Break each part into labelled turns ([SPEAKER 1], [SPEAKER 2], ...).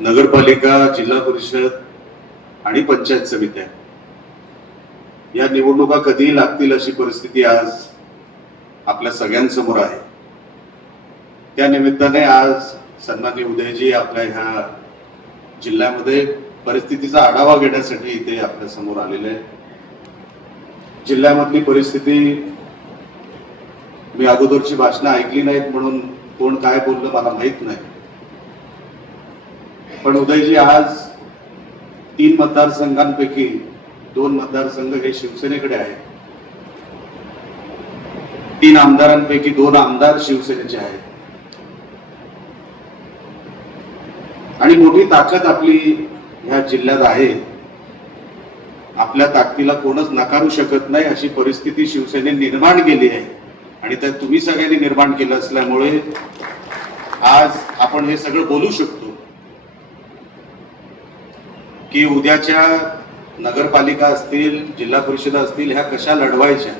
[SPEAKER 1] नगरपालिका जिल्हा परिषद आणि पंचायत समित्या. या निवडणुका कधीही लागतील अशी परिस्थिती आज आपल्या सगळ्यांसमोर आहे. त्या निमित्ताने आज सन्मान्य उदयजी आपल्या ह्या जिल्ह्यामध्ये परिस्थितीचा आढावा घेण्यासाठी इथे आपल्यासमोर आलेले आहे जिल्ह्यामधली परिस्थिती मी अगोदरची भाषणं ऐकली नाहीत म्हणून कोण काय बोललं मला माहीत नाही. पण उदयजी आज तीन मतदारसंघांपैकी दोन मतदारसंघ हे शिवसेनेकडे आहेत. तीन आमदारांपैकी दोन आमदार शिवसेनेचे आहेत. आणि मोठी ताकद आपली ह्या जिल्ह्यात आहे. आपल्या ताकदीला कोणच नकारू शकत नाही अशी परिस्थिती शिवसेने निर्माण केली आहे. आणि त्यात तुम्ही सगळ्यांनी निर्माण केलं असल्यामुळे आज आपण हे सगळं बोलू शकतो. की उद्याच्या नगरपालिका असतील जिल्हा परिषद असतील ह्या कशा लढवायच्या?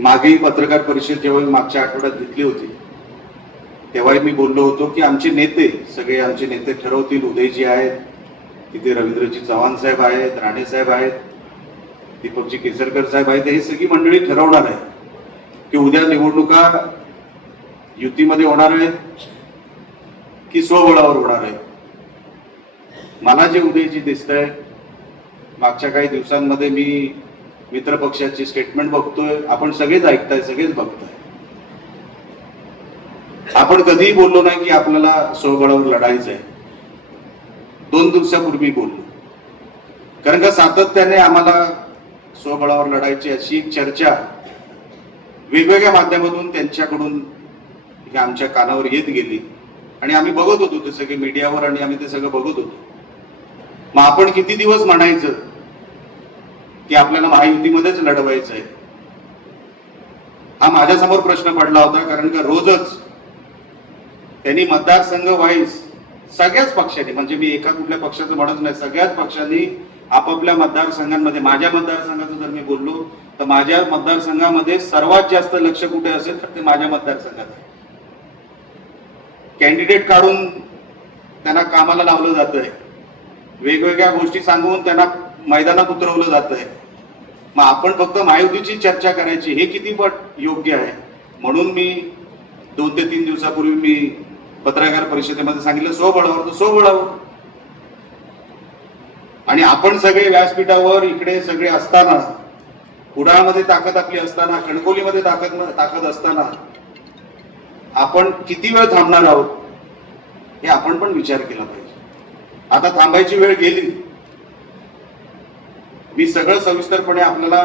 [SPEAKER 1] मागेही पत्रकार परिषद जेव्हा मी मागच्या आठवड्यात घेतली होती तेव्हाही मी बोललो होतो की आमचे नेते सगळे आमचे नेते ठरवतील. उदयजी आहेत तिथे रवींद्रजी चव्हाण साहेब आहेत राणे साहेब आहेत दीपकजी केसरकर साहेब आहेत ही सगळी मंडळी ठरवणार आहे की उद्या निवडणुका युतीमध्ये होणार आहेत की स्वबळावर होणार आहेत. मला जे उदयजी दिसत आहे मागच्या काही दिवसांमध्ये मी मित्र पक्षाची स्टेटमेंट बघतोय आपण सगळेच ऐकताय सगळेच बघताय. आपण कधीही बोललो नाही की आपल्याला स्वबळावर लढायचं आहे दोन दिवसापूर्वी बोललो. कारण का सातत्याने आम्हाला स्वबळावर लढायची अशी एक चर्चा वेगवेगळ्या माध्यमातून त्यांच्याकडून आमच्या कानावर येत गेली. आणि आम्ही बघत होतो ते सगळे मीडियावर आणि आम्ही ते सगळं बघत होतो. मग आपण किती दिवस म्हणायचं की आपल्याला महायुतीमध्येच लढवायचं आहे हा माझ्यासमोर प्रश्न पडला होता कारण का रोजच त्यांनी मतदारसंघ वाईज सगळ्याच पक्षांनी म्हणजे मी एका कुठल्या पक्षाचं म्हणत नाही सगळ्याच पक्षांनी आपापल्या मतदारसंघांमध्ये माझ्या मतदारसंघाचं जर मी बोललो तर माझ्या मतदारसंघामध्ये सर्वात जास्त लक्ष कुठे असेल तर ते माझ्या मतदारसंघात आहे. कॅन्डिडेट काढून त्यांना कामाला लावलं जात आहे वेगवेगळ्या गोष्टी सांगून त्यांना मैदानात उतरवलं जात आहे मग आपण फक्त महायुतीची चर्चा करायची हे किती पट योग्य आहे. म्हणून मी दोन ते तीन दिवसापूर्वी मी पत्रकार परिषदेमध्ये सांगितलं स्वबळावर तर स्वबळावर आणि आपण सगळे व्यासपीठावर इकडे सगळे असताना कुडाळमध्ये ताकद आपली असताना कणकोलीमध्ये ताकद ताकद असताना आपण किती वेळ थांबणार आहोत हे आपण पण विचार केला पाहिजे. आता थांबायची वेळ गेली. मी सगळं सविस्तरपणे आपल्याला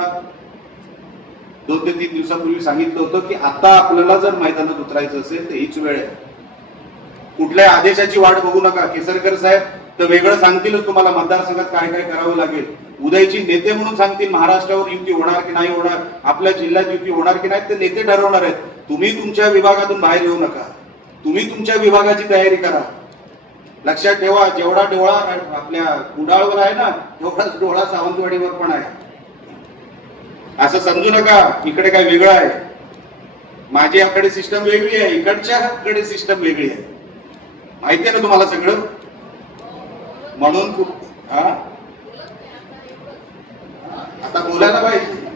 [SPEAKER 1] दोन ते तीन दिवसापूर्वी सांगितलं होतं की आता आपल्याला जर मैदानात उतरायचं असेल तर हीच वेळ आहे. कुठल्या आदेशाची वाट बघू नका. केसरकर साहेब तर वेगळं सांगतीलच तुम्हाला. मतदारसंघात काय काय करावं लागेल. उदयची नेते म्हणून सांगतील महाराष्ट्रावर युती होणार की नाही होणार आपल्या जिल्ह्यात युती होणार की नाही ते नेते ठरवणार आहेत. तुम्ही तुमच्या विभागातून बाहेर येऊ नका. तुम्ही तुमच्या विभागाची तयारी करा. लक्षात ठेवा जेवढा डोळा आपल्या कुडाळवर आहे ना तेवढाच डोळा सावंतवाडीवर पण आहे. असं समजू नका इकडे काय वेगळं आहे. माझी याकडे सिस्टम वेगळी आहे इकडच्याकडे सिस्टम वेगळी आहे. माहिती आहे ना तुम्हाला सगळं? म्हणून हा? आता बोलायला पाहिजे.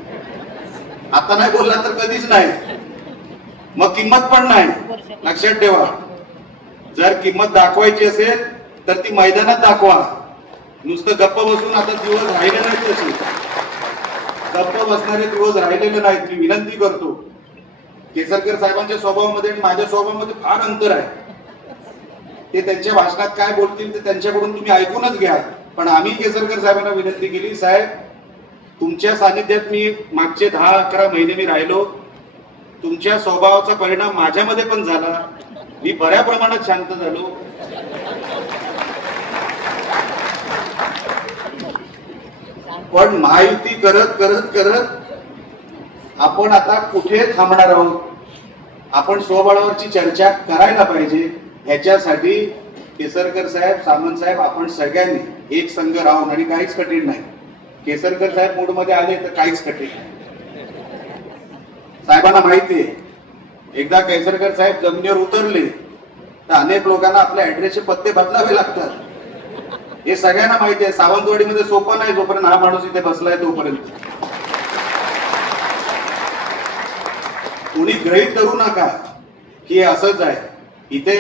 [SPEAKER 1] आता नाही बोलला तर कधीच नाही. मग किंमत पण नाही. लक्षात ठेवा. जर किंमत दाखवायची असेल तर ती मैदानात दाखवा. नुसतं गप्प बसून आता दिवस राहिले नाहीत तशी गप्प बसणारे दिवस राहिलेले नाहीत. मी विनंती करतो. केसरकर साहेबांच्या स्वभावामध्ये आणि माझ्या स्वभावामध्ये फार अंतर आहे. ते त्यांच्या भाषणात काय बोलतील ते त्यांच्याकडून तुम्ही ऐकूनच घ्या. पण आम्ही केसरकर साहेबांना विनंती केली साहेब तुमच्या सानिध्यात मी मागचे दहा अकरा महिने मी राहिलो. तुमच्या स्वभावाचा परिणाम माझ्यामध्ये पण झाला. मी बऱ्या प्रमाणात शांत झालो. पण महायुती करत करत करत आपण आता कुठे थांबणार आहोत? आपण स्वबळावरची चर्चा करायला पाहिजे. ह्याच्यासाठी केसरकर साहेब सामंत साहेब आपण सगळ्यांनी एक संघ राहून आणि काहीच कठीण नाही. केसरकर साहेब मूडमध्ये आले तर काहीच कठीण नाही. साहेबांना माहिती आहे. एकदा केसरकर साहेब जमिनीवर उतरले तर अनेक लोकांना आपल्या ऍड्रेसचे पत्ते बदलावे लागतात. हे सगळ्यांना माहिती आहे सावंतवाडीमध्ये सोपं नाही जोपर्यंत हा माणूस इथे बसलाय तोपर्यंत. कुणी ग्रहित करू नका की असंच आहे. इथे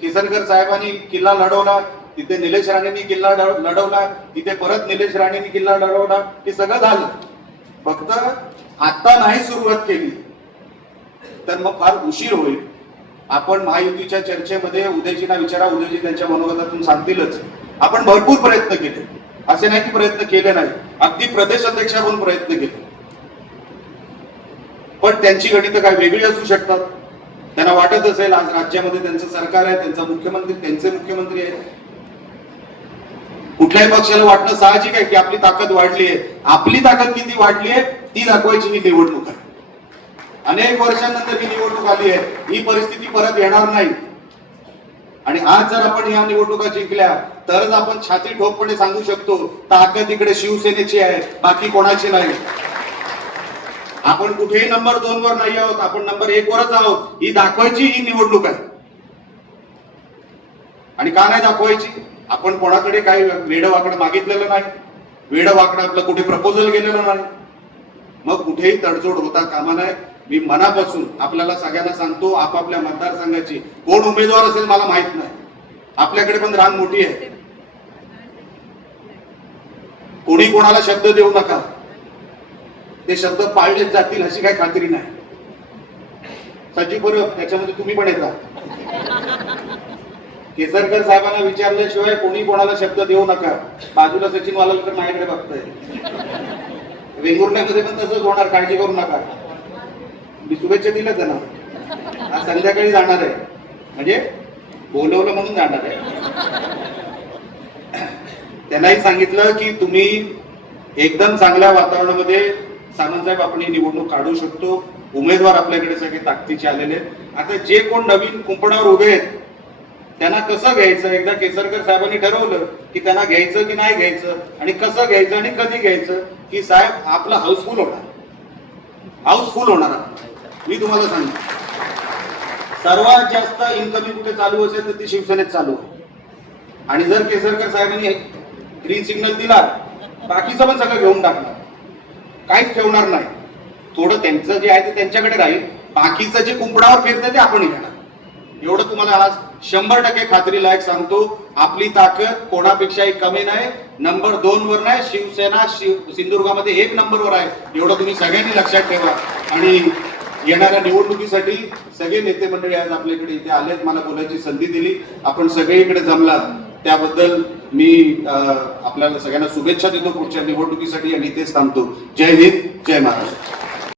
[SPEAKER 1] किसनकर साहेबांनी किल्ला लढवला तिथे निलेश राणेंनी किल्ला लढवला तिथे परत निलेश राणेंनी किल्ला लढवला हे सगळं झालं. फक्त आता नाही सुरुवात केली. तर मग फार उशीर होईल. आपण महायुतीच्या चर्चेमध्ये उदयजींना विचारा उदयजी त्यांच्या मनोगतातून सांगतीलच. आपण भरपूर प्रयत्न केले. असे नाही की प्रयत्न केले नाही. अगदी प्रदेश अध्यक्षाकडून प्रयत्न केले. पण त्यांची गणितं काय वेगळी असू शकतात? त्यांना वाटत असेल आज राज्यामध्ये त्यांचं सरकार आहे त्यांचा मुख्यमंत्री त्यांचे मुख्यमंत्री आहेत. कुठल्याही पक्षाला वाटणं साहजिक आहे की आपली ताकद वाढली आहे. आपली ताकद किती वाढली आहे ती दाखवायची ही निवडणूक आहे. अनेक वर्षांनंतर ही निवडणूक आली आहे. ही परिस्थिती परत येणार नाही. आणि आज जर आपण या निवडणुका जिंकल्या तरच आपण छाती ठोकपणे सांगू शकतो ताकद इकडे शिवसेनेची आहे बाकी कोणाची नाही. आपण कुठेही नंबर दोन वर नाही आहोत आपण नंबर एक वरच आहोत. ही दाखवायची ही निवडणूक आहे. आणि का नाही दाखवायची? आपण कोणाकडे काही वेड वाकड मागितलेलं नाही. वेड वाकड आपलं कुठे प्रपोजल गेलेलं नाही. मग कुठेही तडजोड होता कामा नये. मी मनापासून आपल्याला सगळ्यांना सांगतो आपापल्या मतदारसंघाची कोण उमेदवार असेल मला माहीत नाही. आपल्याकडे पण रान मोठी आहे. कोणी कोणाला शब्द देऊ नका. ते शब्द पाळलेच जातील अशी काही खात्री नाही. सचिव बरोबर त्याच्यामध्ये तुम्ही पण येता. केसरकर साहेबांना विचारल्याशिवाय कोणी कोणाला शब्द देऊ नका. बाजूला सचिन वालालकर माझ्याकडे बघतोय. वेंगुर्ल्यामध्ये पण तसंच होणार काळजी करू नका. मी शुभेच्छा दिल्या त्यांना. आज संध्याकाळी जाणार आहे. म्हणजे बोलवलं म्हणून जाणार आहे. त्यांनाही सांगितलं की तुम्ही एकदम चांगल्या वातावरणामध्ये सामंत साहेब आपण ही निवडणूक काढू शकतो. उमेदवार आपल्याकडे सगळे ताकदीचे आलेले आहेत. आता जे कोण नवीन कुंपणावर उभे आहेत त्यांना कसं घ्यायचं? एकदा केसरकर साहेबांनी ठरवलं की त्यांना घ्यायचं की नाही घ्यायचं आणि कसं घ्यायचं आणि कधी घ्यायचं की साहेब आपलं हाऊसफुल होणार. हाऊसफुल होणार. मी तुम्हाला सांगतो. सर्वात जास्त इन्कमिंग कुठे चालू असेल तर ती शिवसेनेत चालू आहे आणि जर केसरकर साहेबांनी ग्रीन सिग्नल दिला बाकीचं पण सगळं घेऊन टाकणार. काहीच ठेवणार नाही. थोडं त्यांचं जे आहे ते त्यांच्याकडे राहील. बाकीचं जे कुंपणावर फिरतं ते आपण घेणार. एवढं तुम्हाला आज शंभर टक्के खात्रीलायक सांगतो. आपली ताकद कोणापेक्षाही कमी नाही. नंबर दोन वर नाही. शिवसेना शिव सिंधुदुर्गामध्ये एक नंबरवर आहे. एवढं तुम्ही सगळ्यांनी लक्षात ठेवा. आणि येणाऱ्या निवडणुकीसाठी सगळे नेते मंडळी आज आपल्याकडे इथे आलेत. मला बोलायची संधी दिली. आपण सगळे इकडे जमलात. त्याबद्दल मी अं, आपल्याला सगळ्यांना शुभेच्छा देतो पुढच्या निवडणुकीसाठी. आणि इथेच थांबतो. जय हिंद. जय महाराष्ट्र.